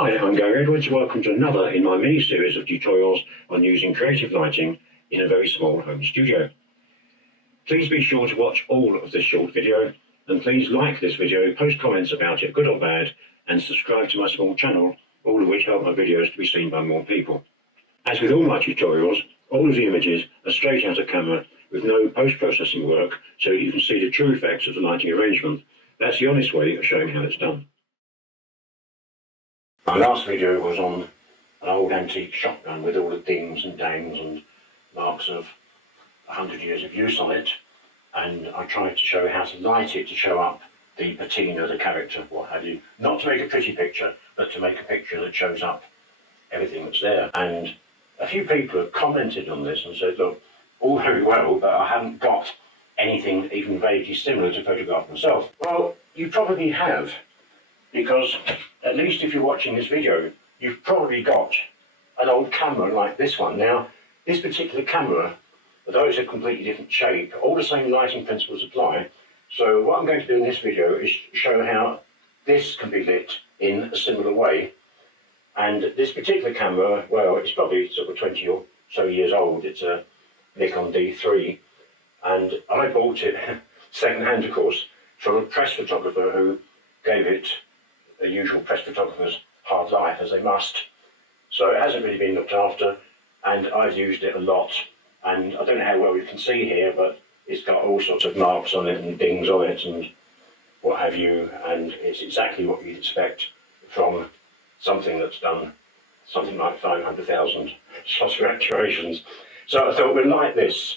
Hi, I'm Garry. Welcome to another in my mini-series of tutorials on using creative lighting in a very small home studio. Please be sure to watch all of this short video, and please like this video, post comments about it, good or bad, and subscribe to my small channel, all of which help my videos to be seen by more people. As with all my tutorials, all of the images are straight out of camera with no post-processing work, so you can see the true effects of the lighting arrangement. That's the honest way of showing how it's done. My last video was on an old antique shotgun with all the dings and dangs and marks of 100 years of use on it, and I tried to show how to light it to show up the patina, the character, what have you. Not to make a pretty picture, but to make a picture that shows up everything that's there. And a few people have commented on this and said, look, all very well, but I haven't got anything even vaguely similar to photograph myself. Well, you probably have, because at least if you're watching this video, you've probably got an old camera like this one. Now, this particular camera, although it's a completely different shape, all the same lighting principles apply. So what I'm going to do in this video is show how this can be lit in a similar way. And this particular camera, well, it's probably sort of 20 or so years old. It's a Nikon D3, and I bought it second-hand, of course, from a press photographer who gave it the usual press photographer's hard life, as they must. So it hasn't really been looked after, and I've used it a lot. And I don't know how well you can see here, but it's got all sorts of marks on it and dings on it and what have you, and it's exactly what you'd expect from something that's done something like 500,000 slots of actuations. So I thought, we'd light this.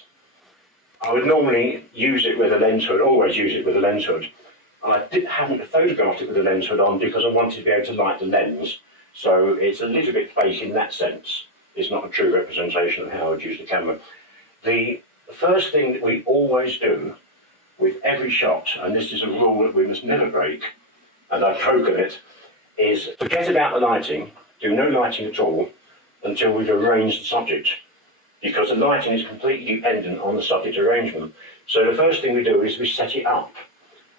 I would normally use it with a lens hood, always use it with a lens hood. I haven't photographed it with a lens hood on because I wanted to be able to light the lens. So it's a little bit fake in that sense. It's not a true representation of how I would use the camera. The first thing that we always do with every shot, and this is a rule that we must never break, and I've broken it, is forget about the lighting, do no lighting at all until we've arranged the subject, because the lighting is completely dependent on the subject arrangement. So the first thing we do is we set it up,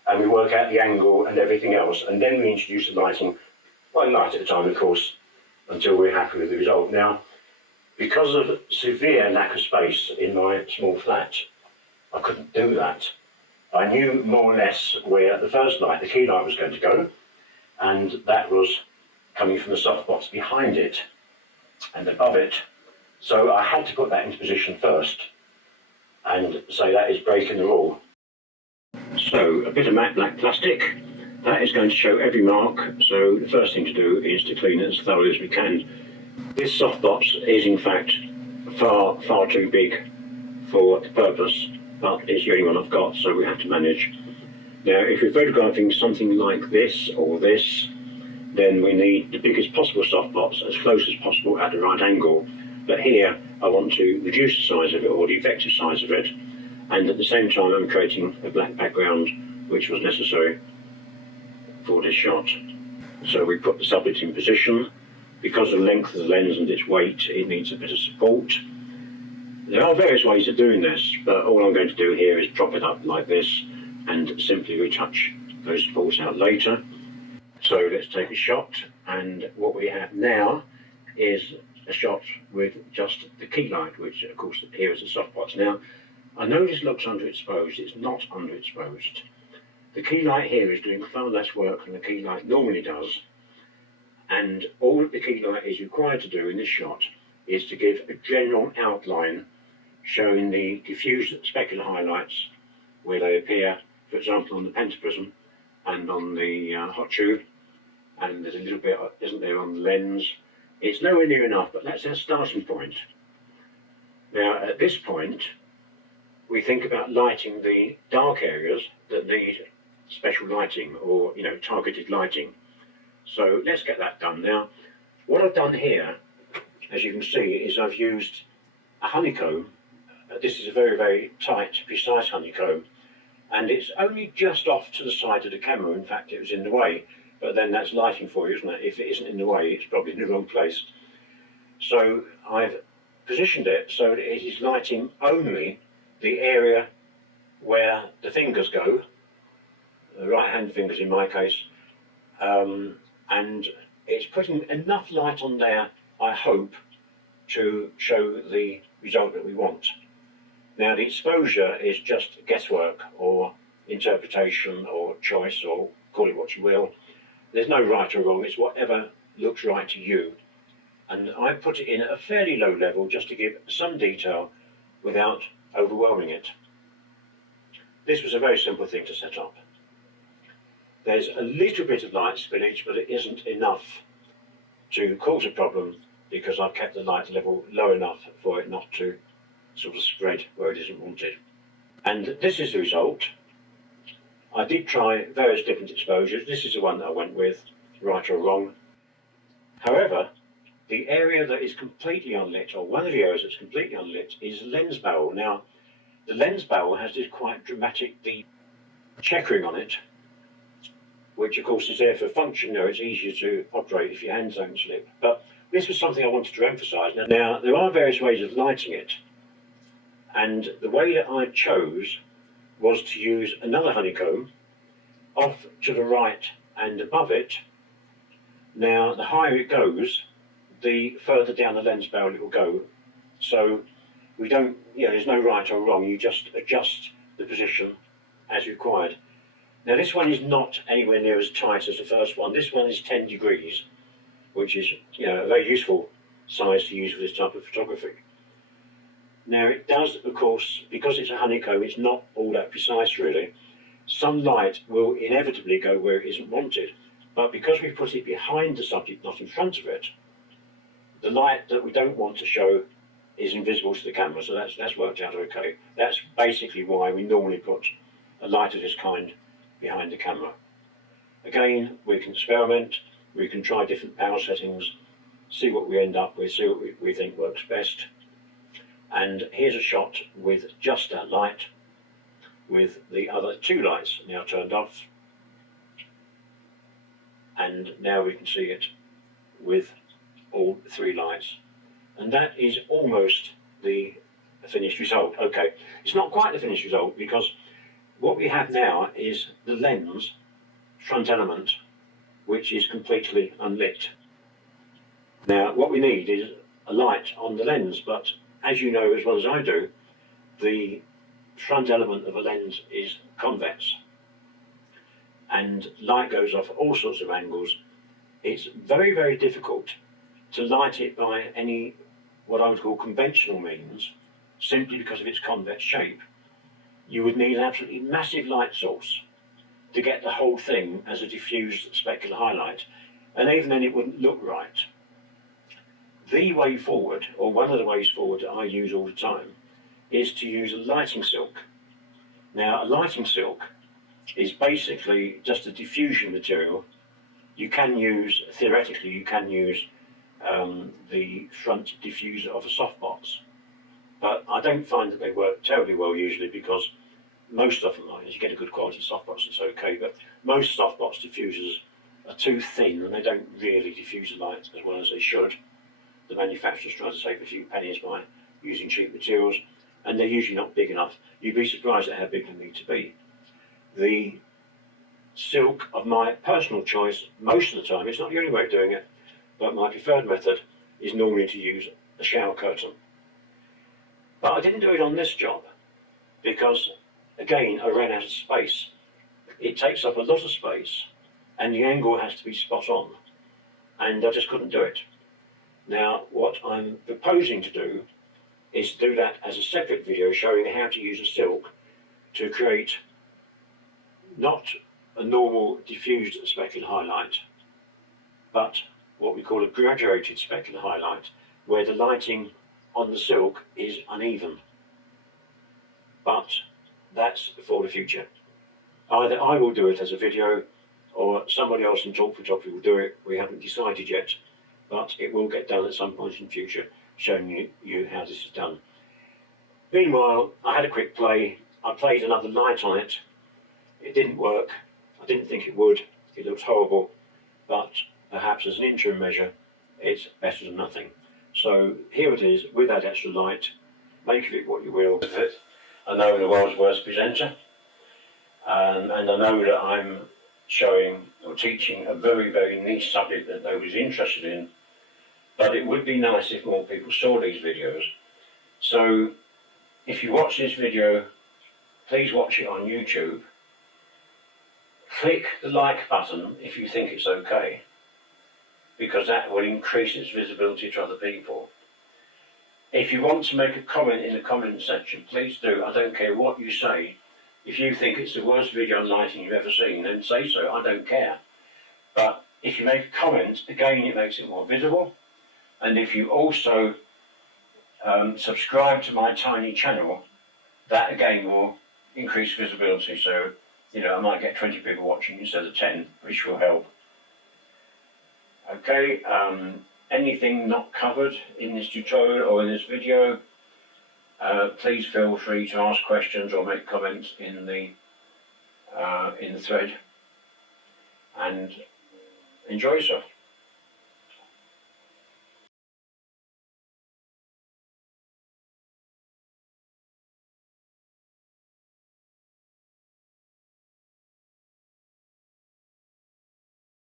and we work out the angle and everything else, and then we introduce the lighting, one light at a time, of course, until we're happy with the result. Now, because of severe lack of space in my small flat, I couldn't do that. I knew more or less where the first light, the key light, was going to go, and that was coming from the softbox behind it and above it. So I had to put that into position first and say that is breaking the rule. So a bit of matte black plastic, that is going to show every mark. So the first thing to do is to clean it as thoroughly as we can. This softbox is in fact far too big for the purpose, but it's the only one I've got, so we have to manage. Now, if we're photographing something like this or this, then we need the biggest possible softbox as close as possible at the right angle. But here I want to reduce the size of it, or the effective size of it, and at the same time I'm creating a black background which was necessary for this shot. So we put the subject in position. Because of the length of the lens and its weight, it needs a bit of support. There are various ways of doing this, but all I'm going to do here is prop it up like this and simply retouch those supports out later. So let's take a shot, and what we have now is a shot with just the key light, which of course here is the softbox. Now, I know this looks underexposed. It's not underexposed. The key light here is doing far less work than the key light normally does, and all that the key light is required to do in this shot is to give a general outline showing the diffuse specular highlights where they appear, for example, on the pentaprism and on the hot tube, and there's a little bit, isn't there, on the lens. It's nowhere near enough, but that's our starting point. Now, at this point, we think about lighting the dark areas that need special lighting, or, targeted lighting. So let's get that done. Now, what I've done here, as you can see, is I've used a honeycomb. This is a very, very tight, precise honeycomb, and it's only just off to the side of the camera. In fact, it was in the way, but then that's lighting for you, isn't it? If it isn't in the way, it's probably in the wrong place. So I've positioned it so that it is lighting only the area where the fingers go, the right-hand fingers in my case, and it's putting enough light on there, I hope, to show the result that we want. Now the exposure is just guesswork or interpretation or choice, or call it what you will. There's no right or wrong, it's whatever looks right to you. And I put it in at a fairly low level just to give some detail without overwhelming it. This was a very simple thing to set up. There's a little bit of light spillage, but it isn't enough to cause a problem because I've kept the light level low enough for it not to sort of spread where it isn't wanted. And this is the result. I did try various different exposures. This is the one that I went with, right or wrong. However, the area that is completely unlit, or one of the areas that's completely unlit, is the lens barrel. Now, the lens barrel has this quite dramatic deep checkering on it, which of course is there for function. It's easier to operate if your hands don't slip. But this was something I wanted to emphasise. Now, there are various ways of lighting it, and the way that I chose was to use another honeycomb off to the right and above it. Now, the higher it goes, the further down the lens barrel it will go. So we don't, there's no right or wrong, you just adjust the position as required. Now this one is not anywhere near as tight as the first one. This one is 10 degrees, which is a very useful size to use for this type of photography. Now it does, of course, because it's a honeycomb, it's not all that precise really. Some light will inevitably go where it isn't wanted, but because we put it behind the subject, not in front of it, the light that we don't want to show is invisible to the camera, so that's worked out okay. That's basically why we normally put a light of this kind behind the camera. Again, we can experiment, we can try different power settings, see what we end up with, see what we think works best. And here's a shot with just that light, with the other two lights now turned off. And now we can see it with all three lights. And that is almost the finished result. Okay, it's not quite the finished result because what we have now is the lens front element, which is completely unlit. Now, what we need is a light on the lens, but as you know as well as I do, the front element of a lens is convex, and light goes off at all sorts of angles. It's very, very difficult to light it by any, what I would call conventional means, simply because of its convex shape. You would need an absolutely massive light source to get the whole thing as a diffused specular highlight, and even then it wouldn't look right. The way forward, or one of the ways forward that I use all the time, is to use a lighting silk. Now, a lighting silk is basically just a diffusion material. You can use, theoretically, you can use the front diffuser of a softbox, but I don't find that they work terribly well usually, because most of them, as you get a good quality softbox, it's okay, but most softbox diffusers are too thin and they don't really diffuse the light as well as they should. The manufacturers try to save a few pennies by using cheap materials, and they're usually not big enough. You'd be surprised at how big they need to be. The silk of my personal choice, most of the time, it's not the only way of doing it, but my preferred method is normally to use a shower curtain. But I didn't do it on this job because, again, I ran out of space. It takes up a lot of space and the angle has to be spot on, and I just couldn't do it. Now, what I'm proposing to do is do that as a separate video showing how to use a silk to create not a normal diffused specular highlight, but what we call a graduated specular highlight, where the lighting on the silk is uneven. But that's for the future. Either I will do it as a video, or somebody else in Talk Photography will do it. We haven't decided yet, but it will get done at some point in future, showing you how this is done. Meanwhile, I had a quick play. I played another light on it. It didn't work. I didn't think it would. It looked horrible, but perhaps as an interim measure, it's better than nothing. So here it is with that extra light. Make of it what you will. I know I'm the world's worst presenter, and I know that I'm showing or teaching a very, very niche subject that nobody's interested in. But it would be nice if more people saw these videos. So if you watch this video, please watch it on YouTube. Click the like button if you think it's okay, because that will increase its visibility to other people. If you want to make a comment in the comment section, please do. I don't care what you say. If you think it's the worst video on lighting you've ever seen, then say so. I don't care. But if you make a comment, again, it makes it more visible. And if you also subscribe to my tiny channel, that again will increase visibility. So, I might get 20 people watching instead of 10, which will help. Okay, anything not covered in this tutorial or in this video, please feel free to ask questions or make comments in the thread, and enjoy yourself.